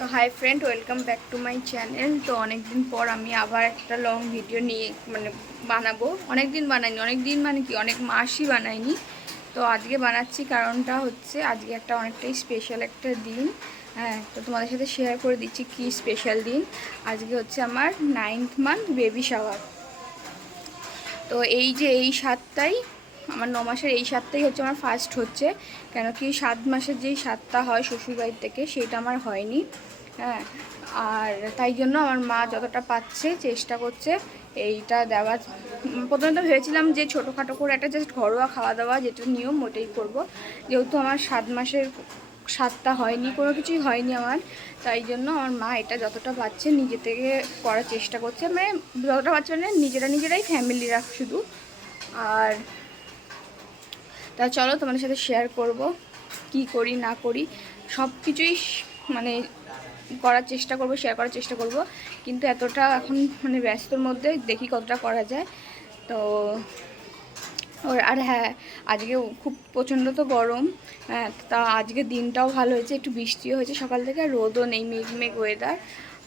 তো hi friend, welcome back to my channel. তো অনেক দিন পর আমি আবার একটা লং ভিডিও নিয়ে বানাবো। অনেক দিন বানাইনি, অনেক দিন মানে কি অনেক মাসই বানাইনি। তো আজকে বানাচ্ছি, কারণটা হচ্ছে আজকে একটা অনেকটাই স্পেশাল একটা দিন। হ্যাঁ, তো তোমাদের সাথে শেয়ার করে দিচ্ছি কি স্পেশাল দিন। আজকে হচ্ছে আমার 9th মান্থ বেবি শাওয়ার। তো এই যে এই 7টাই আমার 9 মাসের এই 7টাই হচ্ছে আমার ফার্স্ট হচ্ছে। কেন কি 7 মাসের যেই 7টা হয় শ্বশুরবাড়ির থেকে সেটা আমার হয়নি। হ্যাঁ, আর তাই জন্য আমার মা যতটা পাচ্ছে চেষ্টা করছে এইটা দেওয়ার। প্রথমে তো ভেবেছিলাম যে ছোটোখাটো করে একটা জাস্ট ঘরোয়া খাওয়া দাওয়া যেটা নিয়ম ওটাই করব, যেহেতু আমার 7 মাসের 7টা হয়নি, কোনো কিছুই হয়নি আমার। তাই জন্য আমার মা এটা যতটা পাচ্ছে নিজে থেকে করার চেষ্টা করছে, মানে যতটা পাচ্ছে মানে নিজেরাই ফ্যামিলিরা শুধু। আর তা চলো তোমাদের সাথে শেয়ার করব কি করি না করি, সব কিছুই মানে করার চেষ্টা করব, শেয়ার করার চেষ্টা করব। কিন্তু এতটা এখন মানে ব্যস্তর মধ্যে দেখি কতটা করা যায়। তো আর হ্যাঁ, আজকে খুব প্রচণ্ড তো গরম। হ্যাঁ, তা আজকে দিনটাও ভালো হয়েছে, একটু বৃষ্টিও হয়েছে সকাল থেকে, আর রোদও নেই, মেঘ ওয়েদার।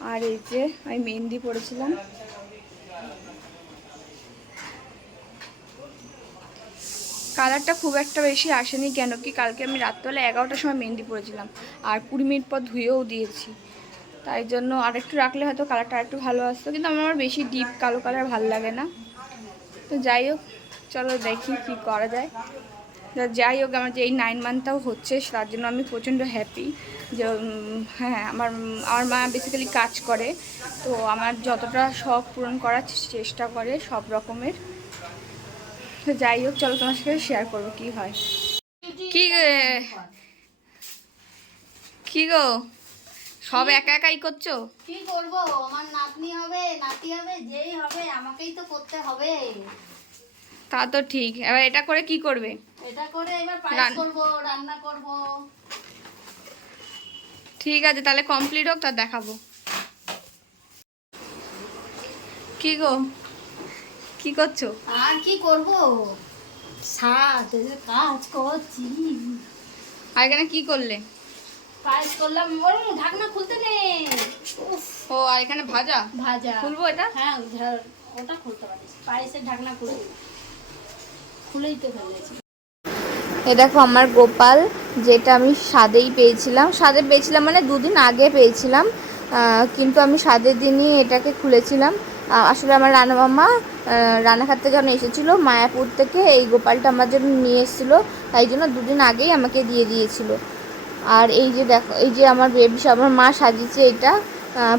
আর এই যে আমি মেহেন্দি পরেছিলাম। কালারটা খুব একটা বেশি আসেনি, কেন কি কালকে আমি রাত্রবেলা 11টার সময় মেহেন্দি পরেছিলাম, আর 20 মিনিট পর ধুয়েও দিয়েছি। তাই জন্য আর একটু রাখলে হয়তো কালারটা একটু ভালো আসতো, কিন্তু আমার বেশি ডিপ কালো কালার ভালো লাগে না। তো যাই হোক, চলো দেখি কি করা যায়। যাই হোক, আমার যে এই 9 মান্থটাও হচ্ছে তার জন্য আমি প্রচণ্ড হ্যাপি। যে হ্যাঁ, আমার আমার মা বেসিক্যালি কাজ করে, তো আমার যতটা শখ পূরণ করার চেষ্টা করে সব রকমের। তো যাই হোক, চলো তোমার সাথে শেয়ার করবো কি হয়। কি কি গো, সব একা একাই করছো? কি করব, আমার নাতনি হবে নাতি হবে, যেই হবে আমাকেই তো করতে হবে। তা তো ঠিক, এবার এটা করে কি করবে? এটা করে এবার পায়েস করব, রান্না করব। ঠিক আছে, তাহলে কমপ্লিট হোক, তার দেখাবো। কি গো, কি করছো? আর কি করব, সাথে কাজ করছি। আর এখানে কি করলে? পায়েস করলাম, ওর ঢাকনা খুলতে নেই। উফ, ও, আর এখানে ভাজা ভাজা খুলবো এটা? হ্যাঁ, ওটা খুলতে পারিস, পায়েসের ঢাকনা খুলেই তো ফেলেছি। এ দেখো আমার গোপাল, যেটা আমি স্বাদেই পেয়েছিলাম মানে 2 দিন আগে পেয়েছিলাম, কিন্তু আমি স্বাদের দিনই এটাকে খুলেছিলাম। আসলে আমার রানা মামা রানাঘাট থেকে যখন এসেছিলো মায়াপুর থেকে, এই গোপালটা আমার জন্য নিয়ে এসেছিলো, তাই জন্য 2 দিন আগেই আমাকে দিয়ে দিয়েছিল। আর এই যে দেখো, এই যে আমার বেবি আমার মা সাজিয়েছে এটা,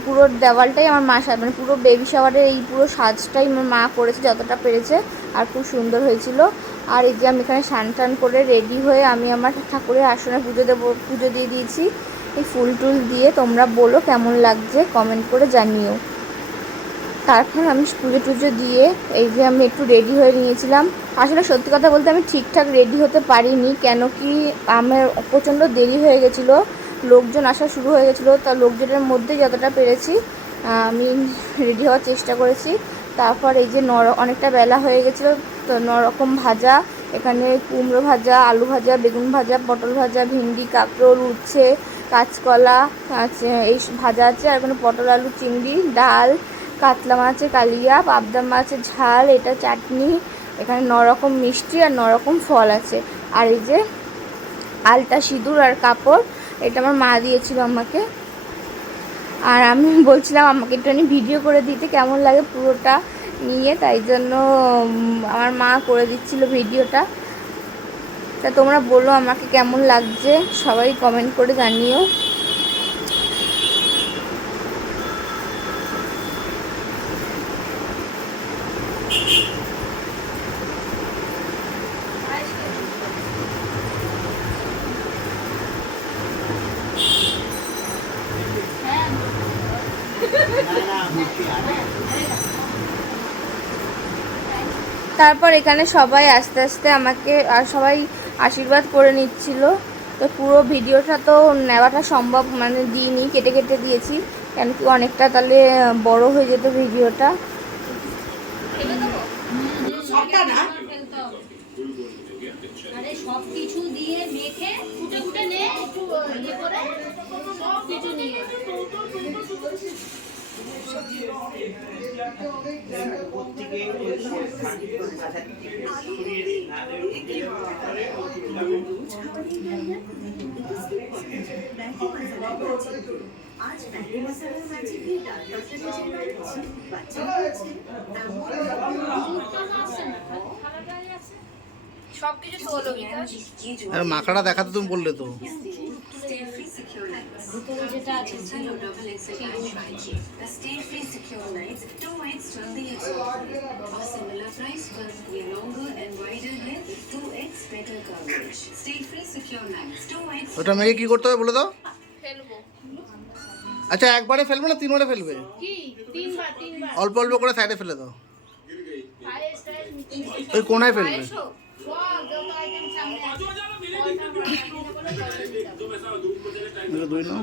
পুরো দেওয়ালটাই আমার মা মানে পুরো বেবি শাওয়ারের এই পুরো সাজটাই আমার মা করেছে যতটা পেরেছে, আর খুব সুন্দর হয়েছিল। আর এই যে আমি এখানে স্নান করে রেডি হয়ে আমি আমার ঠাকুরের আসনে পুজো দিয়ে দিয়েছি এই ফুল টুল দিয়ে। তোমরা বলো কেমন লাগছে, কমেন্ট করে জানিও। তারপর আমি পুজো টুজো দিয়ে এই যে আমি একটু রেডি হয়ে নিয়েছিলাম। আসলে সত্যি কথা বলতে আমি ঠিকঠাক রেডি হতে পারিনি, কেন কি আমার প্রচণ্ড দেরি হয়ে গেছিলো, লোকজন আসা শুরু হয়ে গেছিলো। তা লোকজনের মধ্যে যতটা পেরেছি আমি রেডি হওয়ার চেষ্টা করেছি। তারপর এই যে অনেকটা বেলা হয়ে গেছিলো, তো 9 রকম ভাজা, এখানে কুমড়ো ভাজা, আলু ভাজা, বেগুন ভাজা, পটল ভাজা, ভিন্ডি, কাঁকরোল, উচ্ছে, কাঁচকলা আছে, এই ভাজা আছে। আর এখানে পটল, আলু, চিংড়ি, ডাল, কাতলা মাছের কালিয়া, পাবদা মাছের ঝাল, এটা চাটনি, এখানে 9 রকম মিষ্টি আর 9 রকম ফল আছে। আর এই যে আলতা সিঁদুর আর কাপড়, এটা আমার মা দিয়েছিল আমাকে। আর আমি বলছিলাম আমাকে একটুখানি ভিডিও করে দিতে, কেমন লাগে পুরোটা নিয়ে, তাই জন্য আমার মা করে দিচ্ছিল ভিডিওটা। তা তোমরা বলো আমাকে কেমন লাগছে, সবাই কমেন্ট করে জানিও। তারপর এখানে সবাই আস্তে আস্তে আমাকে আর সবাই আশীর্বাদ করে নিচ্ছিল। তো পুরো ভিডিওটা তো নেওয়াটা সম্ভব মানে দিইনি, কেটে কেটে দিয়েছি, কেন কি অনেকটা তাহলে বড় হয়ে যেত ভিডিওটা। আরে সব কিছু দিয়ে মেখে ফুটে ফুটে নে, একটু ইয়ে করে সব কিছু নিয়ে সবকিছু তো হলো বিকাশ। আরে মাখাটা দেখাতে তুমি বললে তো। ভিতরে যেটা আছে ছিল ওটা মেখে কি করতে হবে বলে দাও। ফেলবো। আচ্ছা একবারে ফেলবে না তিনবারে ফেলবে? কি তিনবার অল্প অল্প করে সাইডে ফেলে দাও। ওই কোনায় ফেলবে। এগুলো দুই নাও।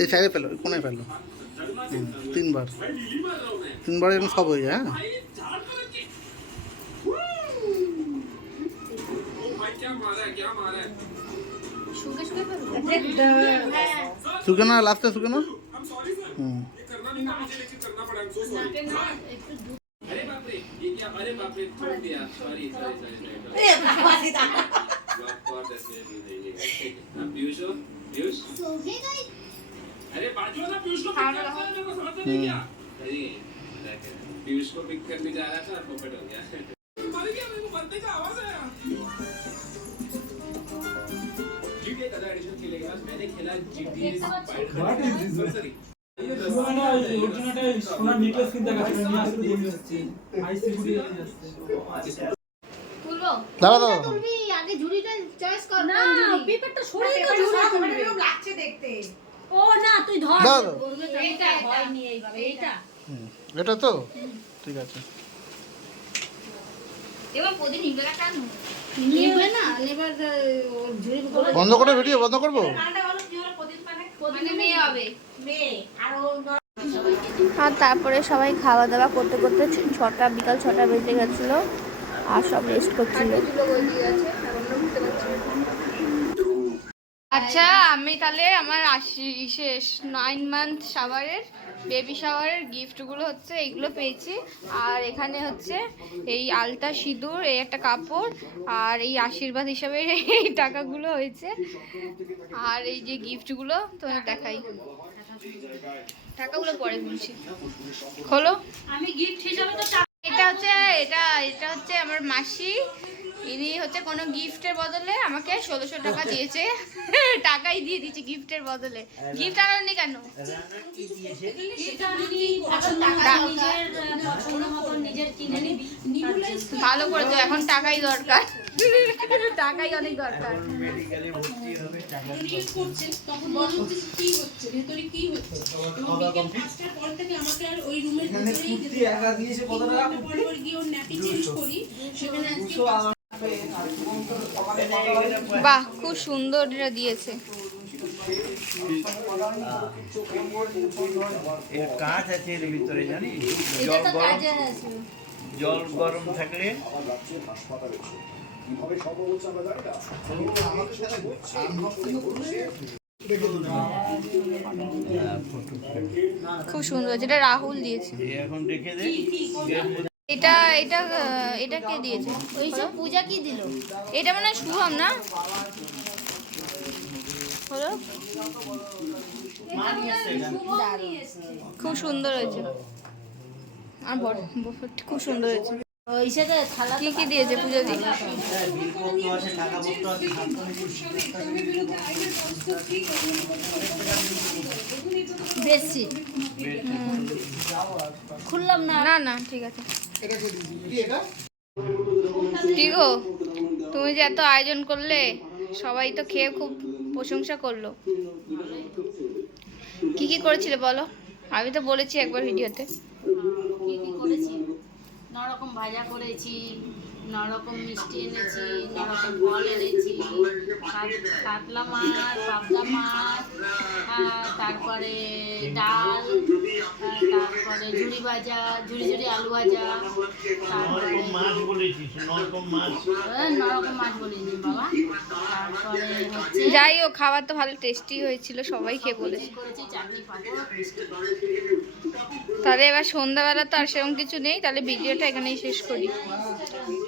এই সাইডে ফেলো, ওই কোনায় ফেলো। তিনবার এরকম সব হয়ে যায়। হ্যাঁ শুকে না, লাস্টে শুকে না। হুম अरे बाजू वाला पीयूष को पिक करता है, मेरे को समझ में नहीं किया। अरे पीयूष को पिक करने जा रहा था, पोपट हो गया। मर गया, मेरे को मरने का आवाज आया। GTA का एडिशन खेलने के बाद मैंने खेला GTA स्पाइडर। सॉरी সোনার নেকলেস কিনতে গেছে নিয়ে আসতে দেরি হচ্ছে আইসি গুলি আসছে তুলবো দাঁড়া দাঁড়া। তুলবি আগে ঝুড়িটা চয়েস কর না পেপারটা সরিয়ে তো ঝুড়ি তুলবে লাগছে দেখতে ও না তুই ধর দাও দাও। এইটা ভয় নিয়ে এইভাবে এইটা এটা তো ঠিক আছে। এবার প্রদীপ নিবে না কেন? নেবে না নেবার ওর ঝুড়ি বন্ধ করে ভিডিও বন্ধ করবো। নামটা বলো কি হলো প্রদীপ মানে মেয়ে হবে। মেয়ে আর ও আর তারপরে সবাই খাওয়া দাওয়া করতে করতে বিকাল 6টা বেজে গেছিলো আর সব রেস্ট করছিল। আচ্ছা আমি তাহলে আমার শেষ 9 মান্থ শাওয়ারের বেবি শাওয়ারের গিফটগুলো হচ্ছে এইগুলো পেয়েছি। আর এখানে হচ্ছে এই আলতা সিঁদুর, এই একটা কাপড়, আর এই আশীর্বাদ হিসাবে এই টাকাগুলো হয়েছে। আর এই যে গিফটগুলো তোমাদের দেখাই, টাকাগুলো পরে বলছি। খোলো। আমি গিফট হিসাবে তো এটা হচ্ছে আমার মাসি। ইনি হচ্ছে কোনো গিফটের বদলে আমাকে 1600 টাকা দিয়েছে। টাকাই দিয়ে দিয়েছে গিফটের বদলে। গিফট আনোনি কেন? এটা আমি নিজের পছন্দ মতো নিজের কিনে নিবি ভালো করে তো, এখন টাকাই দরকার। টাকাই অনেক দরকার। তখন মনে হচ্ছে কি হচ্ছে ভেতরে কি হচ্ছে এবং বিকেল 5টার পর থেকে আমাকে আর ওই রুমের ভিতরেই পরে গিয়ে ওর ন্যাপি চেঞ্জ করি সেখানে আজকে বাহ খুব সুন্দর এটা দিয়েছে। এর কাঁচ আছে এর ভিতরে জানিস, এটা তো কাজের আছে জল গরম থাকলে খুব সুন্দর, যেটা রাহুল দিয়েছে। এ এখন রেখে দে। এটা এটা এটা কে দিয়েছে? ওই সব পূজা কি দিল এটা মানে শুভম না হলো? খুব সুন্দর হয়েছে। আর বড় খুব সুন্দর হয়েছে। ওই সেটা থালা কি কি দিয়েছে পূজা দিয়ে? বিলপত্র আছে, টাকাপত্র আছে, বেশি খুললাম না না না ঠিক আছে। কি গো তুমি যে এত আয়োজন করলে, সবাই তো খেয়ে খুব প্রশংসা করলো। কি কি করেছিলে বলো? আমি তো বলেছি একবার ভিডিওতে। কি কি করেছি 9 রকম ভাজা করেছি, নরকম মিষ্টি এনেছি, নরকম ফল এনেছি, কাতলা মাছ, পাবদা মাছ, তারপরে ডাল, তারপরে ঝুড়ি ভাজা, ঝুড়ি ঝুড়ি আলু ভাজা, তারপরে নরকম মাছ বলেছিস, নরকম মাছ। নরকম মাছ বলিনি বাবা। তারপরে হচ্ছে যাই হোক, খাবার তো ভালো টেস্টি হয়েছিল, সবাই খেয়ে বলেছে। করেছি চাটনি পাঁপড় মিষ্টি। তাহলে এবার সন্ধ্যাবেলা তো আর সেরকম কিছু নেই, তাহলে ভিডিওটা এখানেই শেষ করি।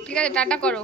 ঠিক আছে, টাটা করো।